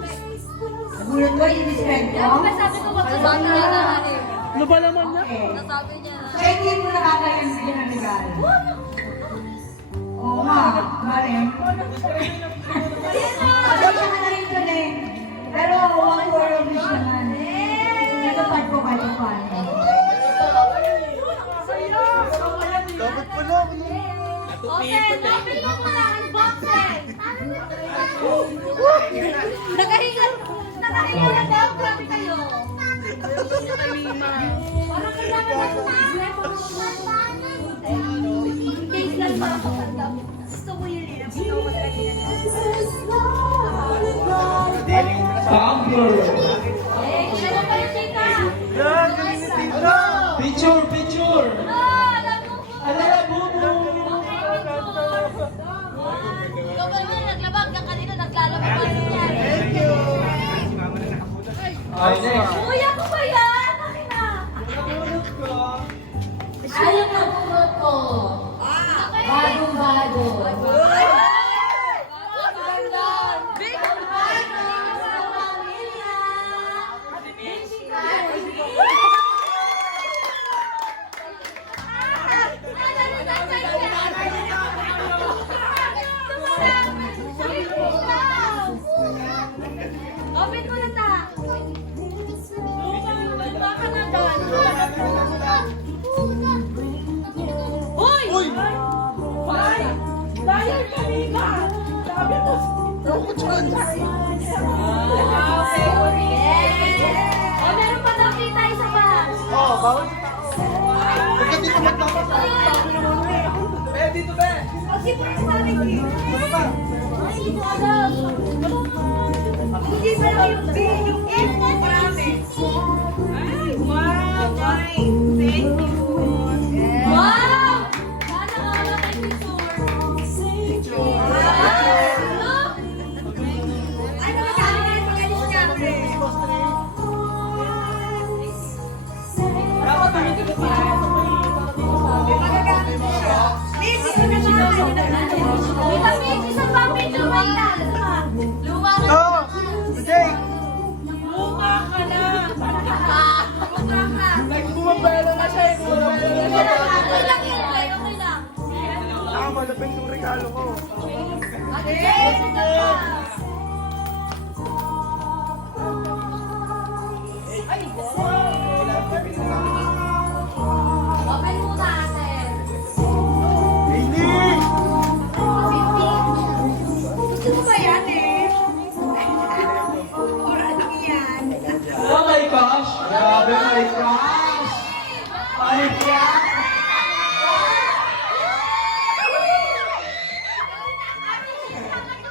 Nagulat ko yung describe ko? Sabi ko magsasabi niya na Ano ba naman niya? nasabi niya na. So, hindi mo nakakayang bigyan ng regalo. Oo nga, Marim. Sabi ka na rin yun eh. Pero one word of wish naman. Natupad ko kayo paano. Dapat pa na. Okay, open mo muna ang boxes. Nakahingal na daw. Grabe kayo. Parang kailangan natin case lang para kapag gusto ko yun eh. Gusto ko ano pa yung chika? Picture, picture! Ikaw ba naman naglabag ka kanina, naglalabag ka yan. Uy, ako ba yan? Akin na. Ayaw na pulot ko. Bagong-bago. Open mo na ta. Baka na doon. Uy! Uy! Dahil kanina, sabi mo, Ako dyan! Oh, meron pa daw kita isa pa. Oo, bawal yung tao. Huwag ka dito magpapasal. Dito, be! kasi pa sa akin eh. Ano ba? Hindi ko alam. Hindi pa lang yung yung marami. Ay, wow, fine. Thank you. Wow! Sana nga ba may picture? Ano ba sabi nga yung magalis siyempre? Dapat tumingin ka pa. Magagamit mo siya. Maybe ko na Isang pa picture mo yan. Luma na. Oo! Sige! Luma ka na. Luma ka. Bumabela na siya eh! Bumabela na siya! Okay lang yun, okay lang. Malapit yung regalo ko. Ate, ito pa. Open muna, ate. Hindi! Gusto mo ba yan eh? Or ano yan? Oh my gosh! Grabe my gosh! My gosh!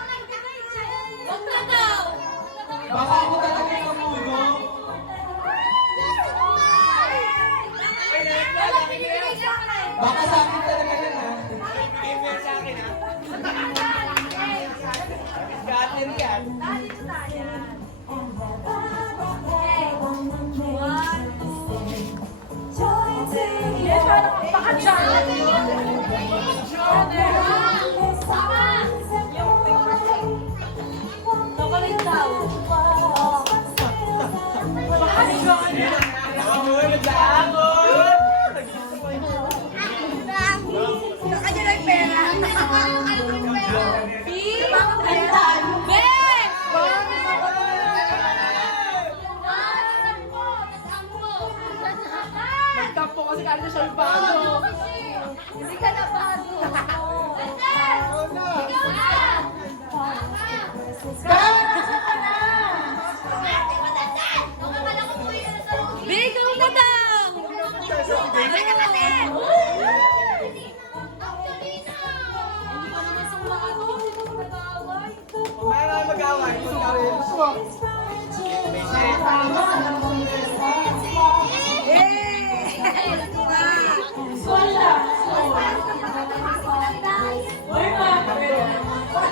Huwag na daw. Baka ako talaga yung kamuno. Wala pinibigay sa akin. Baka sa akin talaga yan ha. Gatin yan. Dito tayo. Kanya na yung pera. Nagtampo kasi kanya siya yung bago. Hindi ka na bago. Ikaw na daw! Kumain na mag-away.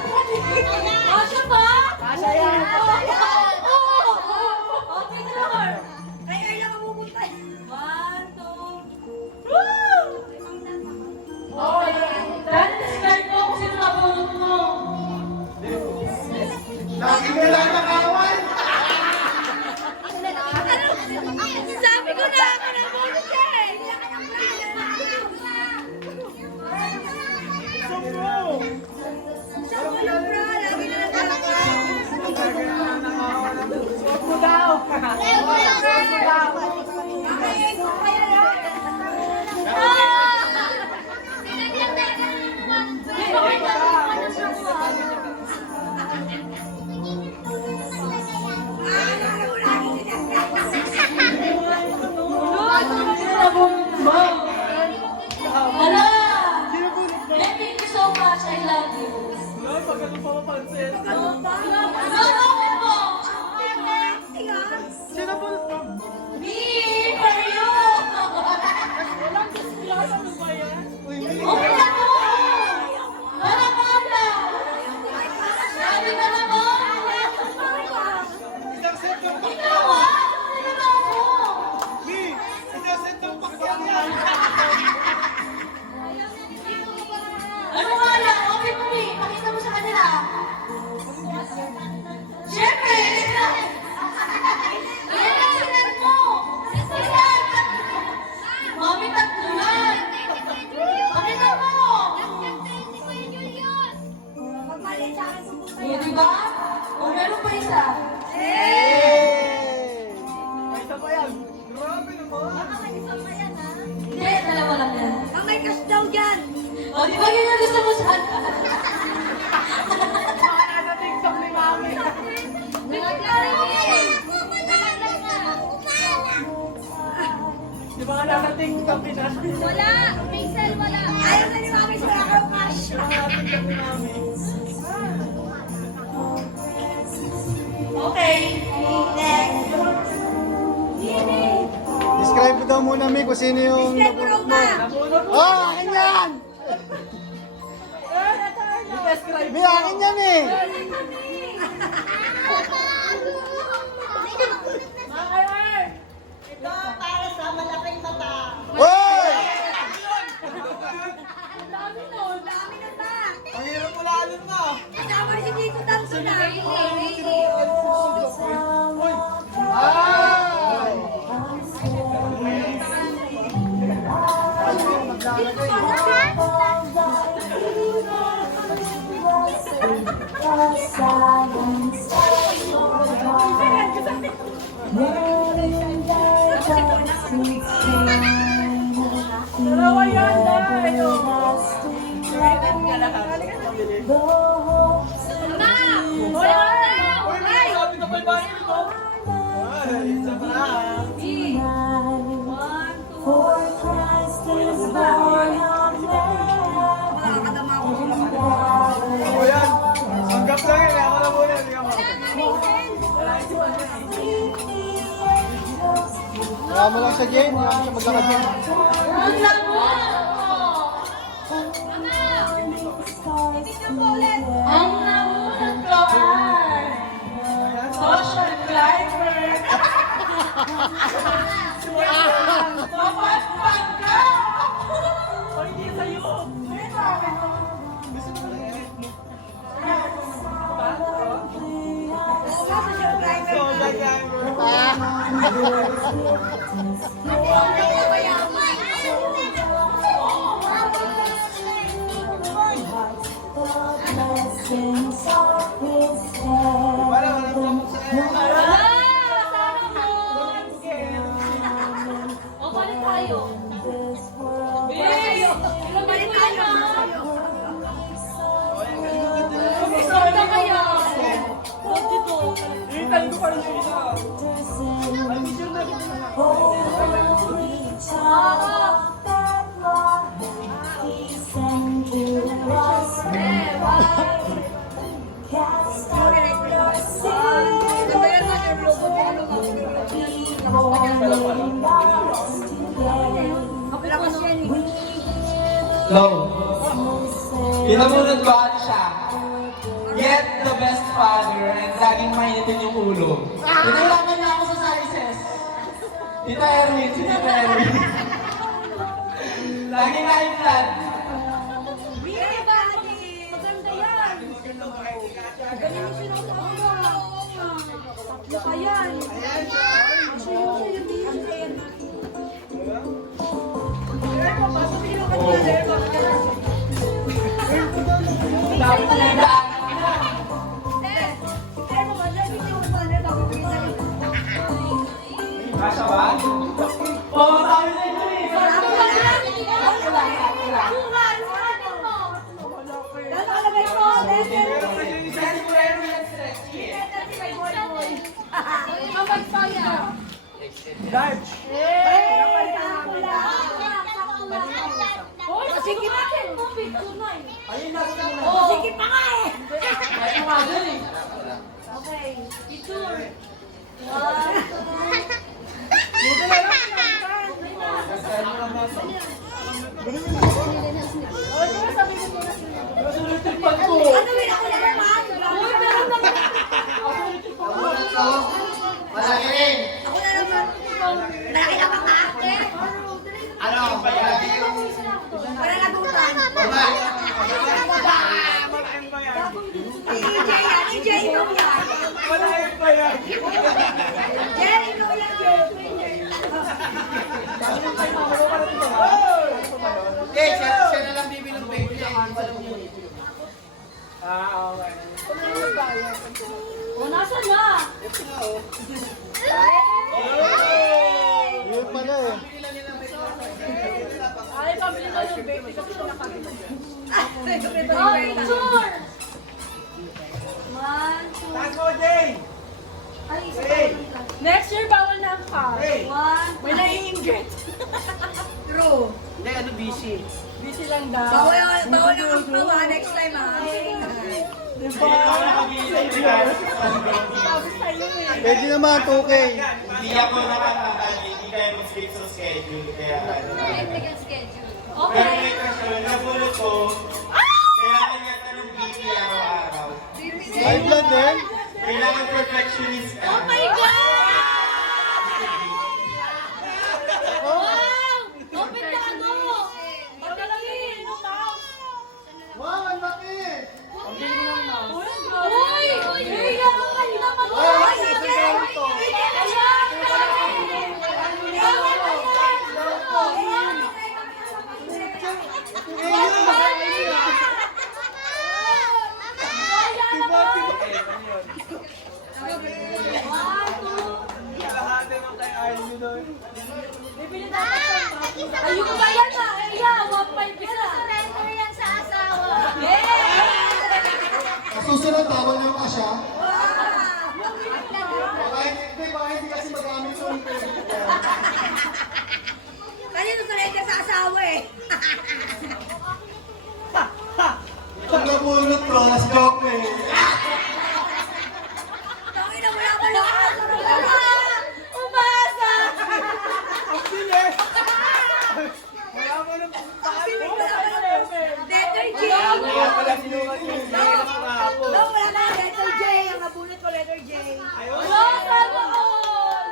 Kasya ba? Kasya yan. Oo! Oo! Okay, Lord. ba ganyan gusto mo sana? Baka nasa TikTok ni Mami. Di ba nga nasa TikTok ni Mami? Wala! Pixel, wala! Ayaw na ni Mami sa wala kang cash. Nasa TikTok ni Mami. Okay. Next. Describe ko daw muna, Mi, kung sino yung Describe mo raw nabunot mo. ka. Nabunot mo. Oh, akin yan! I-describe Mi, akin yan, Mi! Ito para sa malaking mata. Hoy! Ang dami nun ba? Ang hirap mo lalim na. Kasama rin si Tito Tanso na. Uy! Ay! Dalawa yan, dahil. Uy, may sabi na pa yung bahay nito. Ay, isa pa na. Makakadama ako. Ako yan. Sanggap lang yun. Ako na muna. Hindi ka ma. Kaya mo lang sa Jane, kaya mo siya maglakad yan. Ang labo! Ang namunan ko ay social climber. Mapagpag ka! Ay, hindi sa'yo. So, ganyan. Wala, wala pa mo sa iyo. O, balik tayo. Balik tayo. Gusto na kaya? Dito. Itan ko pa rin yung isa. Ay, mission na. Low. Pinamunod ko ano siya. Get the best father and laging mainitin yung ulo. Pinulaman na ako sa sizes. Tita Erwin, si Tita Erwin. Laging high blood. Maganda yan. Galing mo sinusubo. Tatlo pa yan. Kasha ba? Oo, sabi na ito eh. Kasi ko Erwin at stretchy eh. Mapagpaya. Large. Hoy, sige natin mo, picture na eh. Ayun na. Sige pa nga eh. Ay, mga dyan eh. Okay, picture. Sulit-tripan ko. Ano yun ako na naman? Hoy, meron naman. Malaki rin! Ako na naman. Malaki na ba ka? Ano? Malaki rin! Para natutan. Baba! Malaking ba yan? EJ yan. EJ ikaw yan. Malaking ba yan? Jerry ikaw yan. Okay, siya na lang bibili ng baby. Ah, okay. O, nasa na? Yun pala eh. Ay, pabili na yung baby kasi siya nakabili. Oh, picture! One, two. Tago, Jay! Ay, isa Hey! pa lang. Next year, bawal na ang car. Hey! One, May naiinggit. True. Hindi, ano, busy. Busy lang daw. Bawal na ang ha, next time ha. Sabi sa'yo eh. Pwede naman, 2K. Hindi ako nakakakal, hindi kayo mag-sleep sa schedule. Kaya ano. hectic schedule. Pero Okay. may question, nabulot ko, kailangan niya ng BP araw-araw. High blood din. Kailangan perfectionist ka. Oh my God! Wow! Open na ano? Pagkalagin! Wow, ang laki! Uy! Uy! Yaman naman! Uy! Ayun ba yan na? Yeah, 1.5 yan. Surrender yan sa asawa. Susunod, tawag niyo pa siya. Baka hindi kasi magamit sa Kanino surrender sa asawa eh. Pag nabulot ko, let's joke eh. Tangin na wala pa lang. Umasa! Ang bilis! Wala mo nang Letter J. Kaya pala sinukat yung hirap kahapon. No, wala na. Letter J. Ang nabunot ko, letter J. Wala sa noon!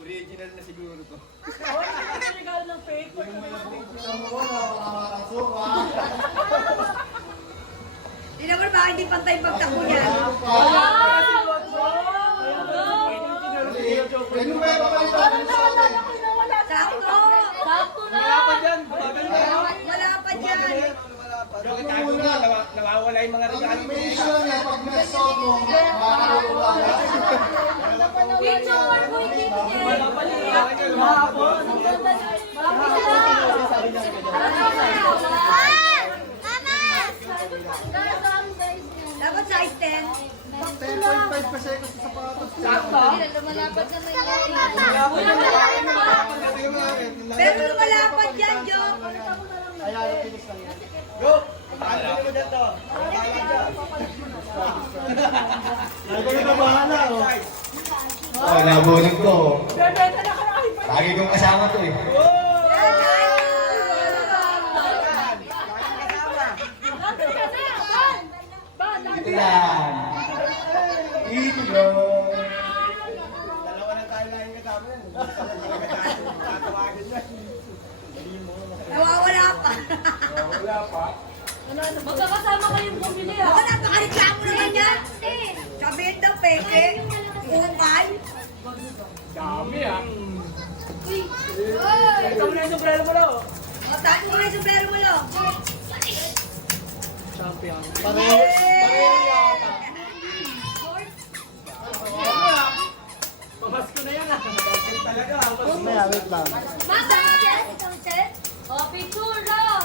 Original na siguro to. Regalo ng paper. Di naman ba hindi pantay pagtakbo niya? Ano ba yung papalitan sa atin? Sakto. Sakto na! Wala pa dyan. Maganda. Wala pa dyan. Bakit tago mo? Nawawala yung mga regalo mo. May issue lang yan, pag nag-sound mo, makakalala ka. Picture for Boy Kim yan. Wala pa dyan. Kahapon. Dapat size 10. 10.5 kasi gusto sa sapatos. Lumalapad naman yan. Pero lumalapad yan, Jo. Go! Ano mo dyan to? Ay, ko na bahala, oh. Oh, nabulot ko. Bebenta na kayo. Lagi kong kasama to eh. Ito lang. Ito lang. Dalawa na tayo lang yung kasama yan. Tatawagin yan. Nawawala pa. Wala pa. Magkakasama kayong bumili Ako, ah. napakareklamo naman yan. Sabihin daw, peke. Ukay. Dami ah. Uy! Ito mo na yung sombrero mo daw. Mataas mo na yung sombrero mo, Lo. Champion. Pareho yata. Pamasko na yan ah. Bakit talaga? Mamaya, wait lang. Mama! Oh, picture na!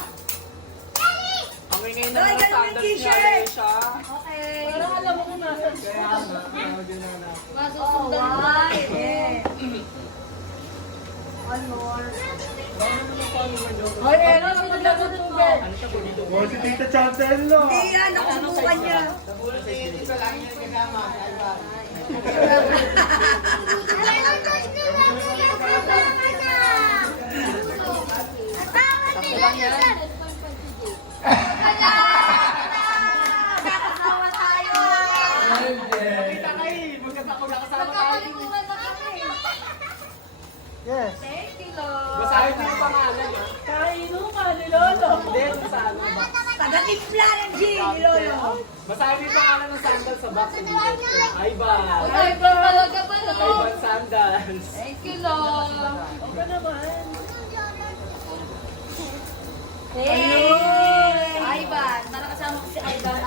Ang ingay Lo, ikaw naman yung t-shirt. Okay. Parang alam mo kung nasan siya. Kaya nga, din na na. Masusundan mo. Why? One more. Ay, Ero, maglagot tubig. Oh, si Tita Chantel, no? Hindi yan, nakasubukan niya. Nakakasawa tayo. Kita kayo, magkasama kasama tayo. Magkakalimutan na kami. Yes. Thank you, Lord. Basahin mo yung pangalan ha. Kaino ka ni Lolo. Hindi, sa ano ba? Taga-timpla ng G, ni Lolo. Basahin mo yung pangalan ng sandals sa box. Ivan. Ay, talaga ba, Lord? Ivan sandals. Thank you, Lord. Ito naman. Hey! Ivan. Para kasama ko si Ivan.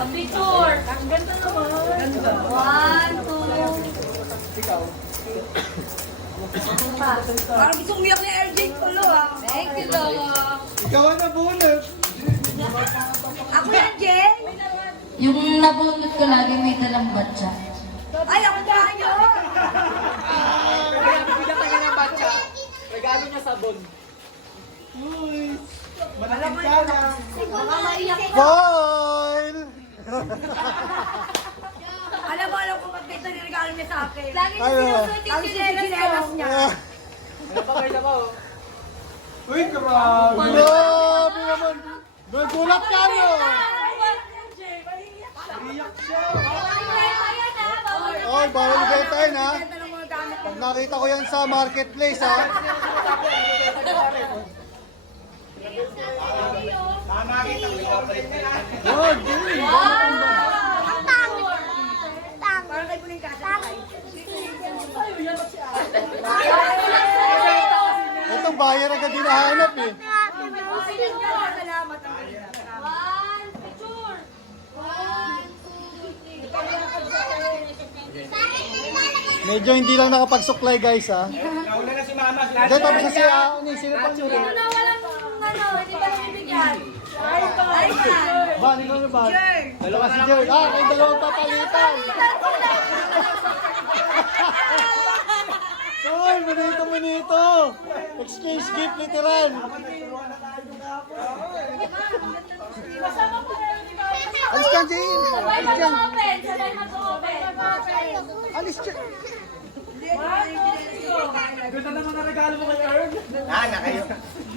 Ang picture. Ang ganda naman. 1, 2. Ikaw. Parang gusto umiyak ni LJ Tulo, ah. Thank you, Dok. Ikaw ang nabunot. Ako yan, Jen. Yung nabunot ko lagi may dalang batya. Ay, ako ba yun? Kaya bibigyan ka ng batya. Regalo niya sabon. Uy. Malaking ka na. Baka maiyak ka. Foil! Alam ko ba't ito niregalo niya sa akin. Lagi niya Ayun. sinusuot yung Ang chinelas sisinelas ko. niya. Ano pa kayo ba? Uy, grabe. Grabe naman. Nagulat ka no. Iyak siya. Oy, bawal betain ha. Ganda ng mga gamit ko. Pag nakita ko yan sa marketplace ha. Oh, Jimmy. Parang kay Buling Kasa. Itong buyer agad hinahanap eh. Salamat. Medyo hindi lang nakapagsuklay guys ha. Nauna na si Mama. Hindi, tapos na siya. Sino pang yun? Wala walang hindi ba nabibigyan? Ay, Ba, ikaw na ba? Dalawa si Jerry. May dalawang papalitan. Uy, manito. Exchange gift literal. Alis ka, Jane. Sabay Alis ka. mag-open! Sabay mag-open! Alis ka. Ganda naman ang regalo mo kay Earn. Na kayo.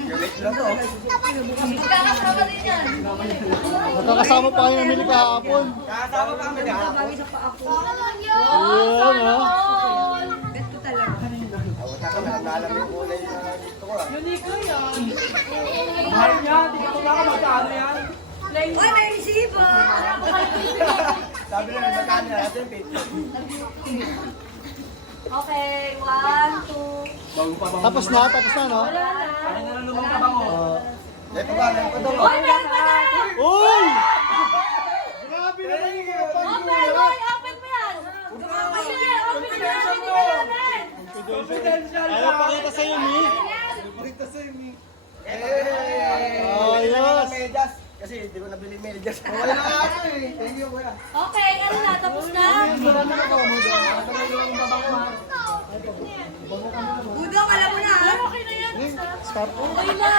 Galit lang to. Magkakasama din yan. Magkakasama pa kayo namili kahapon. Kasama pa kami na. Bagay pa ako. Yun, ha? Ganito talaga. Mahal niya. Di ka kumaka magkano yan. Uy, may resibo. Sabi na magkano natin. Okay, 1, 2. Bago pa ba? Tapos na, no? Wala na. Ano na lang lumang kabango? Ito ba? Uy, meron pa na! Uy! Grabe naman yung mga Open! pag-uwi. Uy, open mo yan! Sige, open mo yan! Bibigyan namin! Confidential Ano pakita sa'yo, Mi? Pakita sa'yo, Mi. Ayos. Medyas. Kasi hindi ko nabili medyas. Wala na ako eh. Thank you, kuya. Okay, ano na? Tapos na? Budok, alam mo na. Okay na yan. Start. Okay na.